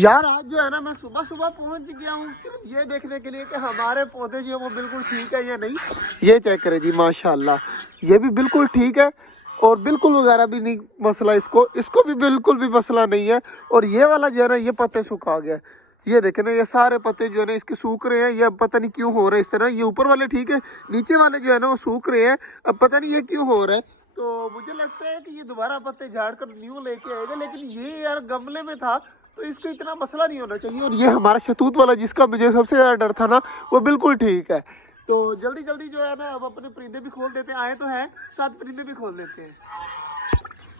यार आज जो है ना मैं सुबह सुबह पहुंच गया हूँ सिर्फ ये देखने के लिए कि हमारे पौधे जो है वो बिल्कुल ठीक है या नहीं। ये चेक करें जी माशाल्लाह, ये भी बिल्कुल ठीक है और बिल्कुल वगैरह भी नहीं मसला, इसको इसको भी बिल्कुल भी मसला नहीं है। और ये वाला जो है ना ये पत्ते सूखा गया, ये देखे ना ये सारे पत्ते जो है ना इसके सूख रहे हैं। ये पता नहीं क्यों हो रहा है इस तरह, ये ऊपर वाले ठीक है, नीचे वाले जो है ना वो सूख रहे हैं। अब पता नहीं ये क्यों हो रहा है, तो मुझे लगता है कि ये दोबारा पत्ते झाड़ कर न्यू लेके आएगा। लेकिन ये यार गमले में था तो इसको इतना मसला नहीं होना चाहिए। और ये हमारा शतूत वाला जिसका मुझे सबसे ज़्यादा डर था ना वो बिल्कुल ठीक है। तो जल्दी जल्दी जो है ना अब अपने परिंदे भी खोल देते हैं, आए तो हैं 7 परिंदे भी खोल देते हैं।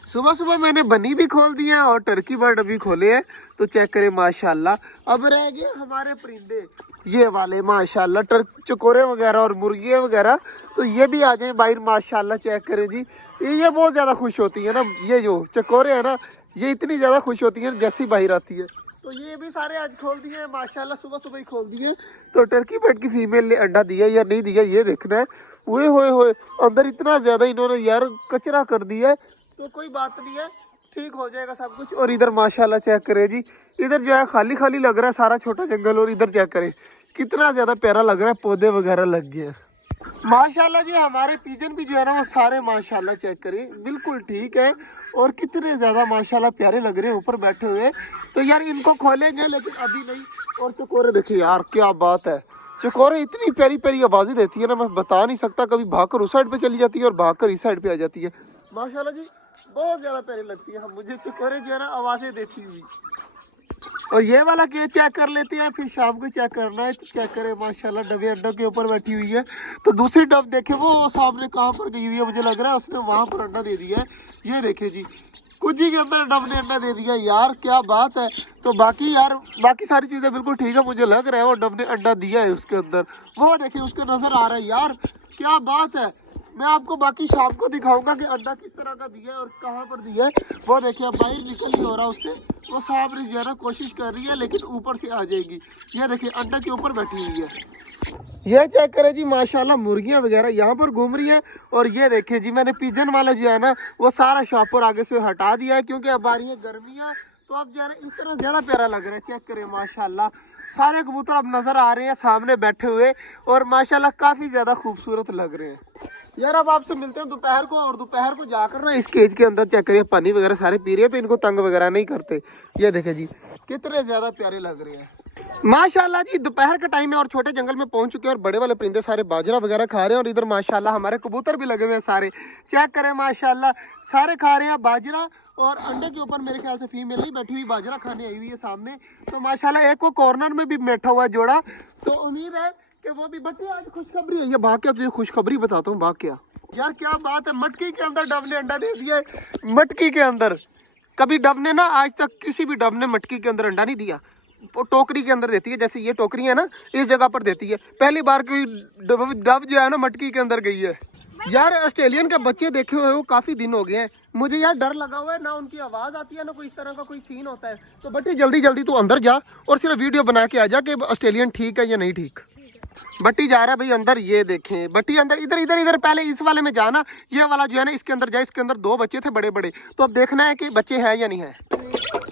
सुबह सुबह मैंने बनी भी खोल दी है और टर्की बर्ड भी खोले हैं। तो चेक करें माशाल्लाह। अब रह गए हमारे परिंदे ये वाले माशाल्लाह, चकोरे वगैरह और मुर्गियाँ वगैरह, तो ये भी आ जाए बाहर माशाल्लाह। चेक करें जी, ये बहुत ज़्यादा खुश होती है ना, ये जो चकोरे है ना ये इतनी ज़्यादा खुश होती है जैसी बाहर आती है। तो ये भी सारे आज खोल दिए हैं माशाल्लाह, सुबह सुबह ही खोल दिए। तो टर्की बर्ड की फीमेल ने अंडा दिया या नहीं दिया ये देखना है। हुए होए अंदर इतना ज़्यादा इन्होंने यार कचरा कर दिया है, तो कोई बात नहीं है, ठीक हो जाएगा सब कुछ। और इधर माशाल्लाह चेक करें जी, इधर जो है खाली खाली लग रहा है सारा छोटा जंगल। और इधर चेक करें कितना ज़्यादा प्यारा लग रहा है, पौधे वगैरह लग गए हैं माशाल्लाह जी। हमारे पिजन भी जो है ना वो सारे माशाल्लाह चेक करें बिल्कुल ठीक है और कितने ज़्यादा माशाल्लाह प्यारे लग रहे हैं ऊपर बैठे हुए। तो यार इनको खोलेंगे लेकिन अभी नहीं। और चकोरे देखिए यार क्या बात है, चकोरे इतनी प्यारी प्यारी आवाज़ें देती है ना, मैं बता नहीं सकता। कभी भागकर उस साइड पे चली जाती है और भागकर इस साइड पे आ जाती है माशाल्लाह जी, बहुत ज़्यादा प्यारी लगती है मुझे चकोरे जो है ना आवाज़ें देती हुई। और ये वाला केज चेक कर लेते हैं, फिर शाम को चेक करना है। तो चेक करें माशाल्लाह डबे अंडों के ऊपर बैठी हुई है। तो दूसरी डब देखे वो सामने कहाँ पर गई हुई है, मुझे लग रहा है उसने वहाँ पर अंडा दे दिया है। ये देखे जी कुछ ही के अंदर डब ने अंडा दे दिया यार, क्या बात है। तो बाकी यार बाकी सारी चीज़ें बिल्कुल ठीक है, मुझे लग रहा है वो डब ने अंडा दिया है उसके अंदर। वो देखिए उसके नज़र आ रहा है यार, क्या बात है। मैं आपको बाकी शाम को दिखाऊंगा कि अंडा किस तरह का दिया है और कहाँ पर दिया है। वो देखिए अब बाहर निकल नहीं हो रहा उससे, वो सामने जो है ना कोशिश कर रही है लेकिन ऊपर से आ जाएगी। ये देखिए अंडा के ऊपर बैठी हुई है। ये चेक करें जी माशाल्लाह, मुर्गियां वगैरह यहाँ पर घूम रही हैं। और ये देखिए जी मैंने पिजन वाला जो है ना वो सारा शॉपर आगे से हटा दिया है क्योंकि अब आ रही है गर्मियाँ। तो अब जो है ना इस तरह ज़्यादा प्यारा लग रहा है। चेक करें माशाल्लाह, सारे कबूतर अब नज़र आ रहे हैं सामने बैठे हुए और माशाल्लाह काफ़ी ज़्यादा खूबसूरत लग रहे हैं। यार अब आपसे मिलते हैं दोपहर को, और दोपहर को जाकर ना इस केज के अंदर चेक करिए पानी वगैरह सारे पी रहे हैं, तो इनको तंग वगैरह नहीं करते। ये देखे जी कितने ज्यादा प्यारे लग रहे हैं माशाल्लाह जी। दोपहर का टाइम है और छोटे जंगल में पहुंच चुके हैं और बड़े वाले परिंदे सारे बाजरा वगैरह खा रहे हैं। और इधर माशाल्लाह हमारे कबूतर भी लगे हुए हैं सारे, चेक करें माशाल्लाह सारे खा रहे हैं बाजरा। और अंडे के ऊपर मेरे ख्याल से फीमेल नहीं बैठी हुई, बाजरा खाने आई हुई है सामने। तो माशाल्लाह एक वो कॉर्नर में भी बैठा हुआ है जोड़ा। तो उम्मीद है कि वो भी बटी। आज खुशखबरी है, ये भाग के तुझे खुशखबरी बताता हूँ भाग क्या। यार क्या बात है, मटकी के अंदर डब ने अंडा दे दिया है। मटकी के अंदर कभी डब ने ना आज तक किसी भी डब ने मटकी के अंदर अंडा नहीं दिया, वो टोकरी के अंदर देती है। जैसे ये टोकरी है ना इस जगह पर देती है। पहली बार कोई डब जो है ना मटकी के अंदर गई है। यार ऑस्ट्रेलियन के बच्चे देखे हुए वो काफी दिन हो गए हैं, मुझे यार डर लगा हुआ है, ना उनकी आवाज आती है ना कोई इस तरह का कोई सीन होता है। तो बट्टी जल्दी जल्दी तू अंदर जा और सिर्फ वीडियो बना के आ जा कि ऑस्ट्रेलियन ठीक है या नहीं ठीक। बट्टी जा रहा है भाई अंदर, ये देखें बट्टी अंदर, इधर इधर इधर पहले इस वाले में जाना। ये वाला जो है ना इसके अंदर जाए, इसके अंदर 2 बच्चे थे बड़े बड़े, तो अब देखना है कि बच्चे हैं या नहीं है।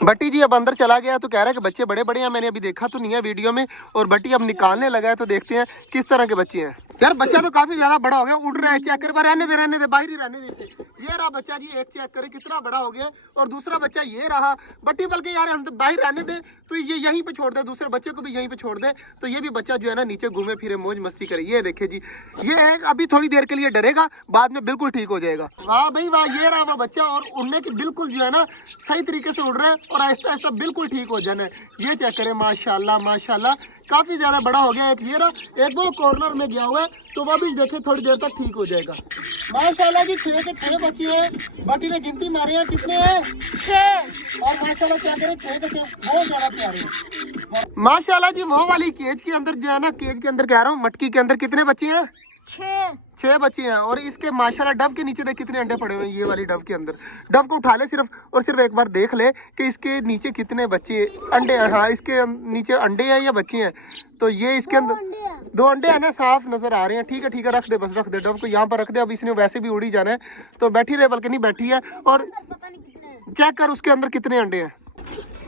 बट्टी जी अब अंदर चला गया तो कह रहा है कि बच्चे बड़े बड़े हैं, मैंने अभी देखा तो नहीं है वीडियो में। और बट्टी अब निकालने लगा है, तो देखते हैं किस तरह के बच्चे हैं। यार बच्चा तो काफी ज्यादा बड़ा हो गया, उड़ रहा है। चेक कर, रहने दे बाहर ही रहने दे इसे। ये रहा बच्चा जी, एक चेक करे कितना बड़ा हो गया। और दूसरा बच्चा ये रहा। बट्टी बल्कि यार हम बाहर रहने दे, तो ये यहीं पे छोड़ दे, दूसरे बच्चे को भी यहीं पे छोड़ दे, तो ये भी बच्चा जो है ना नीचे घूमे फिरे मौज मस्ती करे। ये देखे जी, ये है अभी थोड़ी देर के लिए डरेगा, बाद में बिल्कुल ठीक हो जाएगा। वाह भाई वाह, ये रहा वो बच्चा, और उड़ने की बिल्कुल जो है ना सही तरीके से उड़ रहा है और आहिस्ता आहिस्ता बिल्कुल ठीक हो जाना है। ये चेक करें माशाल्लाह माशाल्लाह, काफी ज्यादा बड़ा हो गया। एक ये रहा, एक वो कॉर्नर में गया हुआ है, तो वो भी देखे थोड़ी देर तक ठीक हो जाएगा। माशाल्लाह जी 6 के 6 बच्चे हैं। बाटी ने गिनती मारी है, कितने हैं? 6। और माशाल्लाह क्या करें 6 के 6 बहुत ज्यादा प्यारे हैं माशाल्लाह जी। वो वाली केज के अंदर जो है ना, केज के अंदर कह रहा हूँ मटकी के अंदर कितने बच्चे हैं? 6 बच्चे हैं। और इसके माशाल्लाह डब के नीचे देख कितने अंडे पड़े हुए हैं। ये वाली डब के अंदर, डब को उठा ले सिर्फ और सिर्फ एक बार देख ले कि इसके नीचे कितने बच्चे अंडे हैं। हाँ इसके नीचे अंडे हैं या बच्चे हैं। तो ये इसके अंदर 2 अंडे हैं ना, साफ नजर आ रहे हैं। ठीक है रख दे, बस रख दे डब को यहाँ पर रख दे। अब इसने वैसे भी उड़ ही जाना है, तो बैठी रहे, बल्कि नहीं बैठी है। और चेक कर उसके अंदर कितने अंडे हैं।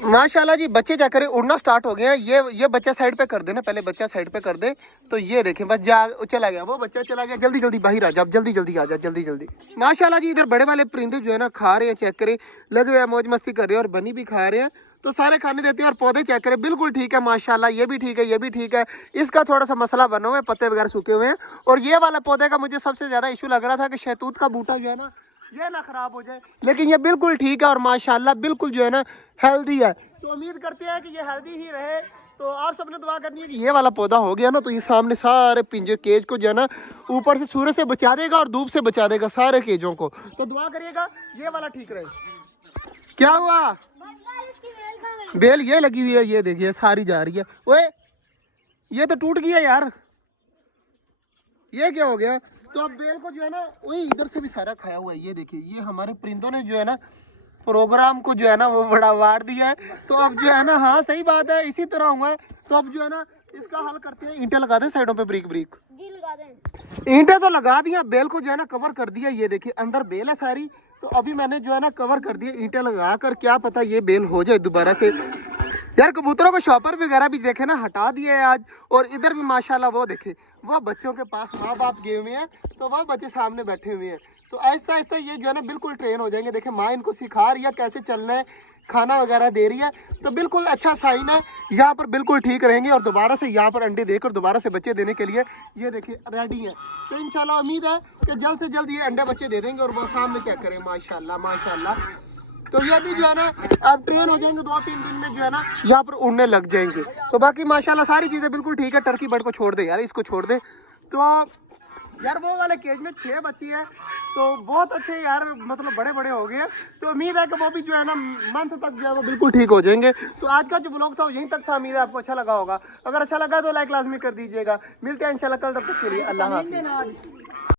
माशाल्लाह जी, बच्चे जा करे उड़ना स्टार्ट हो गए हैं। ये बच्चा साइड पे कर देना, पहले बच्चा साइड पे कर दे। तो ये देखें बस जा चला गया, वो बच्चा चला गया। जल्दी जल्दी बाहर आ जा, जल्दी जल्दी आ जा, जल्दी जल्दी। माशाल्लाह जी, इधर बड़े वाले परिंदे जो है ना खा रहे हैं, चेक करें, लगे हुए हैं, मौज मस्ती कर रहे हैं और बनी भी खा रहे हैं। तो सारे खाने देते हैं। और पौधे चेक करें, बिल्कुल ठीक है माशाल्लाह, ये भी ठीक है, ये भी ठीक है। इसका थोड़ा सा मसला बना हुआ है, पत्ते वगैरह सूखे हुए हैं। और ये वाला पौधे का मुझे सबसे ज्यादा इशू लग रहा था कि शहतूत का बूटा जो है ना ये ना खराब हो जाए, लेकिन ये बिल्कुल ठीक है और माशाल्लाह बिल्कुल जो है ना हेल्दी है। तो उम्मीद करते हैं कि ये हेल्दी ही रहे। तो आप सबने दुआ करनी है कि ये वाला पौधा हो गया ना तो ये सामने सारे पिंजर केज को जो है ना ऊपर से सूरज से बचा देगा और धूप से बचा देगा सारे केजों को। तो दुआ करिएगा ये वाला ठीक रहे। क्या हुआ? बेल ये लगी हुई है, ये देखिए सारी जा रही है। ओए ये तो टूट गया यार, ये क्या हो गया? तो अब बेल को जो है ना वही इधर से भी सारा खाया हुआ है। ये देखिए, ये हमारे परिंदों ने जो है ना प्रोग्राम को जो है ना वो बड़ा वार दिया है। तो अब जो है ना, हाँ सही बात है, इसी तरह हुआ है। तो अब जो है ना इसका हल करते हैं, ईंटें लगा दें साइडों पे, ब्रिक ब्रिक लगा दें। ईंटें तो लगा दिया, बेल को जो है ना कवर कर दिया। ये देखिए अंदर बेल है सारी। तो अभी मैंने जो है ना कवर कर दिया ईंटें लगा कर, क्या पता ये बेल हो जाए दोबारा से। यार कबूतरों को शॉपर वगैरह भी देखे ना हटा दिए है आज। और इधर भी माशाल्लाह वो देखे, वो बच्चों के पास माँ बाप गए हुए हैं, तो वो बच्चे सामने बैठे हुए हैं। तो ऐसा ऐसा ये जो है ना बिल्कुल ट्रेन हो जाएंगे। देखे माँ इनको सिखा रही है कैसे चलना है, खाना वगैरह दे रही है। तो बिल्कुल अच्छा साइन है, यहाँ पर बिल्कुल ठीक रहेंगे। और दोबारा से यहाँ पर अंडे देकर दोबारा से बच्चे देने के लिए ये देखिए रेडी है। तो इंशाल्लाह उम्मीद है कि जल्द से जल्द ये अंडे बच्चे दे देंगे। और वो सामने चेक करें, माशाल्लाह माशाल्लाह। तो ये भी जो है ना अब ट्रेन हो जाएंगे, 2-3 दिन में जो है ना यहाँ पर उड़ने लग जाएंगे। तो बाकी माशाल्लाह सारी चीज़ें बिल्कुल ठीक है। टर्की बर्ड को छोड़ दे यार, इसको छोड़ दे। तो यार वो वाले केज में 6 बच्ची है, तो बहुत अच्छे यार, मतलब बड़े बड़े हो गए हैं। तो उम्मीद है कि वो भी जो है ना मंथ तक जो है वो बिल्कुल ठीक हो जाएंगे। तो आज का जो ब्लॉग था वो यहीं तक था। उम्मीद है आपको अच्छा लगा होगा। अगर अच्छा लगा तो लाइक लाजमी कर दीजिएगा। मिलते हैं इंशाल्लाह कल, तब तक के लिए अल्लाह हाफ़िज़।